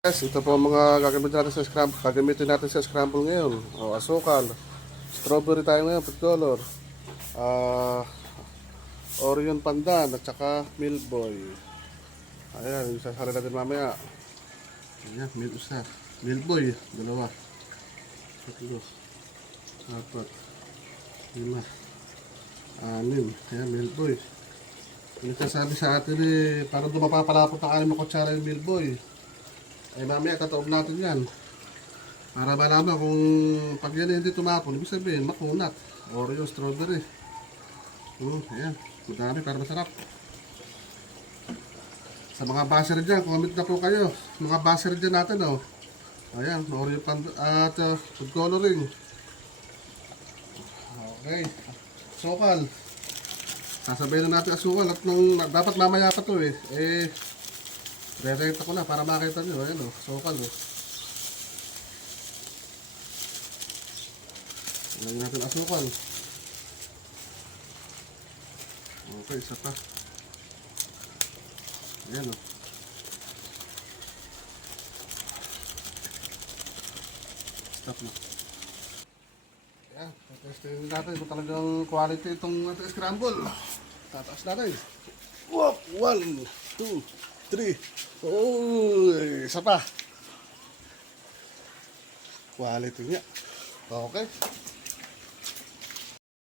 Guys, ito po ang mga gagamitin natin sa scramble ngayon. Asukal, strawberry tayo ngayon, food color, Orion pandan at saka milk boy. Ayan, yung sasali natin mamaya. Ayan, milk boy, dalawa, tatlo, apat, lima, anim. Ayan, milk boy. Yung sasabi sa atin para dumapapalapot ng 6 na kutsara yung milk boy. Ay mamaya tataob natin yan para malaman kung pag yan hindi tumapon, ibig sabihin makunat. Oreo, strawberry. Ayan, madami para masarap. Sa mga baser dyan, comment na po kayo. Mga baser dyan natin ayan, Oreo at food coloring. Okay, sukal. Sasabayin na natin asukal at dapat mamaya pa to re-renta ko na para makita nyo. Ayan sukal Lagyan natin asukal. Okay, isa pa. Ayan stop na. Ayan, testing natin kung talagang quality itong scramble. Tataas natin. Whoop! 1, 2, 3. Isa pa. Quality niya. Okay.